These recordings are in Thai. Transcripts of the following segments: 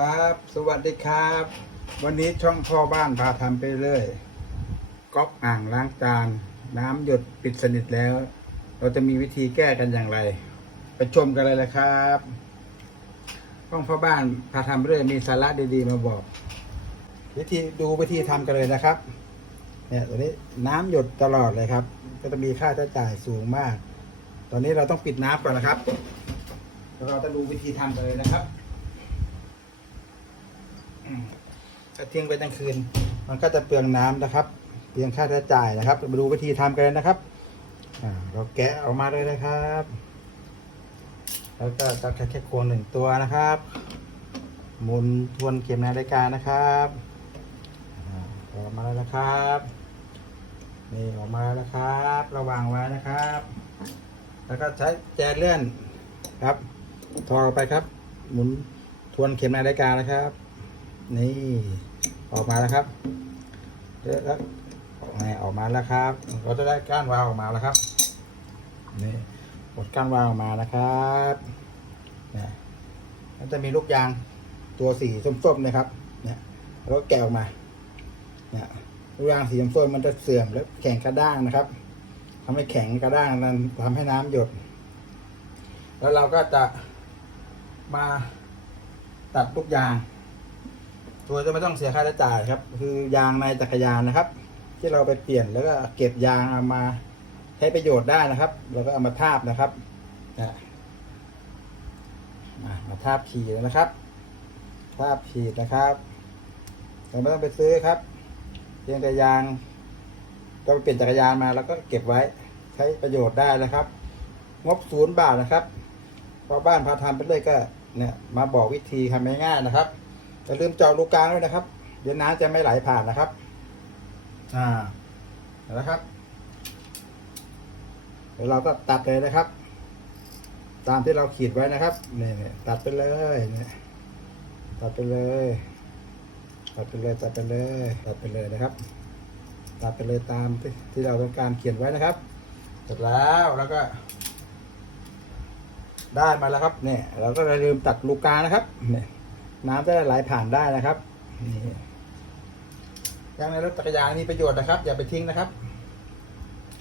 ครับ สวัสดีครับ วันนี้ช่องพ่อบ้านพาทำไปเรื่อยก๊อกอ่างล้างจาน น้ำหยดปิดสนิทแล้ว เราจะมีวิธีแก้กันอย่างไร ไปชมกันเลยลยครับช่องพ่อบ้านพาทำไปเรื่อยมีสาระดีๆมาบอก วิธีดูวิธีทำกันเลยนะครับ เนี่ยตัวนี้น้ำหยดตลอดเลยครับ ก็จะมีค่าใช้จ่ายสูงมาก ตอนนี้เราต้องปิดน้ำก่อนนะครับแล้วเราจะดูวิธีทำกันเลยนะครับ ถ้าทิ้งไปทั้งคืน มันก็จะเปลืองน้ำนะครับ เปลืองค่าใช้จ่ายนะครับ มาดูวิธีทำกันนะครับเราแกะออกมาเลยนะครับ แล้วก็ตัดแค่โคนหนึ่งตัวนะครับหมุนทวนเข็มนาฬิกานะครับออกมาแล้วนะครับนี่ออกมาแล้วครับ ระวางไว้นะครับ แล้วก็ใช้แจเลื่อนครับทอไปครับ หมุนทวนเข็มนาฬิกานะครับ นี่ออกมาแล้วครับเยอะแล้วนี่ออกมาแล้วครับเราจะได้ก้านวาวออกมาแล้วครับนี่กดก้านวาวออกมานะครับเนี่ยมันจะมีลูกยางตัวสีส้มๆนะครับเนี่ยแล้วก็แกะออกมาเนี่ยลูกยางสีส้มๆมันจะเสื่อมแล้วแข็งกระด้างนะครับทำให้แข็งกระด้างนั้นทำให้น้ำหยด แล้วเราก็จะมาตัดลูกยาง ตัวจะไม่ต้องเสียค่าใช้จ่ายครับ คือยางในจักรยานนะครับ ที่เราไปเปลี่ยนแล้วก็เก็บยางเอามาใช้ประโยชน์ได้นะครับแล้วก็เอามาทาบนะครับนะมามาทาบขีดนะครับ ทาบขีดนะครับเราไม่ต้องไปซื้อครับเพียงแต่ยางก็ไปเปลี่ยนจักรยานมาแล้วก็เก็บไว้ใช้ประโยชน์ได้นะครับ งบศูนย์บาทนะครับพอบ้านพาทำไปเลยก็เนี่ยมาบอกวิธีทำง่ายๆนะครับ อย่าลืมเจาะรูกลางด้วยนะครับ เดี๋ยวน้ำจะไม่ไหลผ่านนะครับ อ่าแล้วครับ เดี๋ยวเราก็ตัดเลยนะครับ ตามที่เราขีดไว้นะครับเนี่ยตัดไปเลยเนี่ยตัดไปเลยตัดไปเลยตัดไปเลยตัดไปเลยนะครับ ตัดไปเลยตามที่ที่เราต้องการเขียนไว้นะครับเสร็จแล้วแล้วก็ ได้มาแล้วครับเนี่ยเราก็อย่าลืมตัดลูกกานะครับเนี่ย น้ำจะได้ไหลผ่านได้นะครับยางในรถจักรยานมีประโยชน์นะครับ อย่าไปทิ้งนะครับ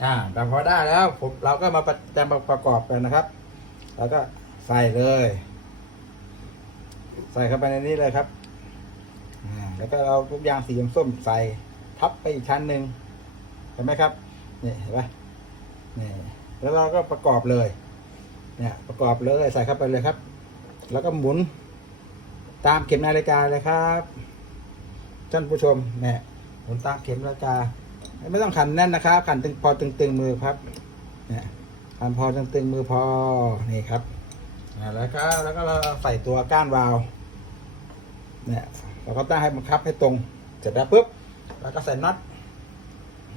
อ่าแต่พอได้แล้วผมเราก็มาประจำประกอบกันนะครับ แล้วก็ใส่เลย ใส่เข้าไปในนี้เลยครับอ่าแล้วก็เอาทุกยางสีส้มใส่ทับไปอีกชั้นหนึ่งเห็นไหมครับนี่เห็นไหมนี่แล้วเราก็ประกอบเลย เนี่ยประกอบเลยใส่เข้าไปเลยครับ แล้วก็หมุน ตามเข็มนาฬิกาเลยครับท่านผู้ชมเนี่ยหมุนตามเข็มนาฬิกา ไม่ต้องขันแน่นนะครับขันตึงพอตึงๆมือครับเนี่ยขันพอตึงๆมือพอนี่ครับอ่าแล้วก็แล้วก็เราใส่ตัวก้านวาล์วเนี่ยเราก็ตั้งให้บังคับให้ตรง เสร็จแล้วปุ๊บแล้วก็ใส่น็อต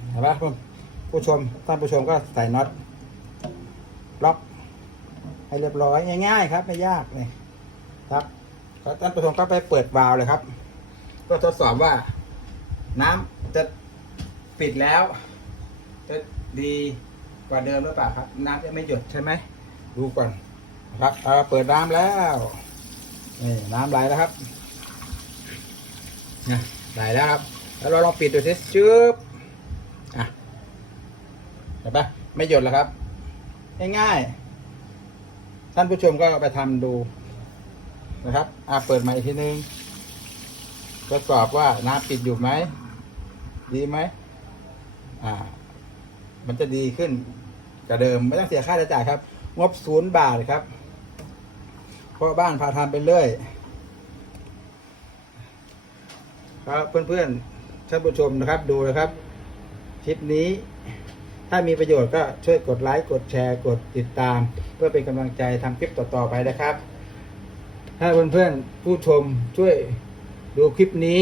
เห็นไหมคุณผู้ชมท่านผู้ชมก็ใส่น็อตล็อกให้เรียบร้อยง่าย ๆ ครับไม่ยากเลยครับ แล้วท่านผู้ชมก็ไปเปิดวาล์วเลยครับ ก็ทดสอบว่า น้ำจะปิดแล้ว จะดีกว่าเดิมหรือเปล่าครับ น้ำจะไม่หยดใช่ไหมดูก่อนครับเอาเปิดน้ำแล้วนี่น้ำไหลแล้วครับนะไหลแล้วครับ แล้วเราลองปิดดูสิชืบอะเห็นปะไม่หยดแล้วครับ ง่ายๆท่านผู้ชมก็ไปทำดู นะครับอ่าเปิดใหม่อีกทีนึงทดสอบว่าน้ำปิดอยู่ไหม ดีไหมอ่า มันจะดีขึ้นกว่าเดิมไม่ต้องเสียค่าใช้จ่ายครับ งบศูนย์บาทครับ เพราะบ้านพาทำไปเรื่อยครับเพื่อนๆท่านผู้ชมนะครับ ดูนะครับคลิปนี้ ถ้ามีประโยชน์ก็ช่วยกดไลค์กดแชร์กดติดตาม เพื่อเป็นกำลังใจทำคลิปต่อๆไปนะครับ ถ้าเพื่อนๆผู้ชมช่วยดูคลิปนี้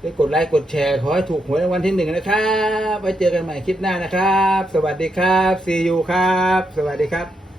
ช่วยกดไลค์กดแชร์ขอให้ถูกหวยรางวัลที่หนึ่งนะครับไว้เจอกันใหม่คลิปหน้านะครับ สวัสดีครับซีอูครับ สวัสดีครับ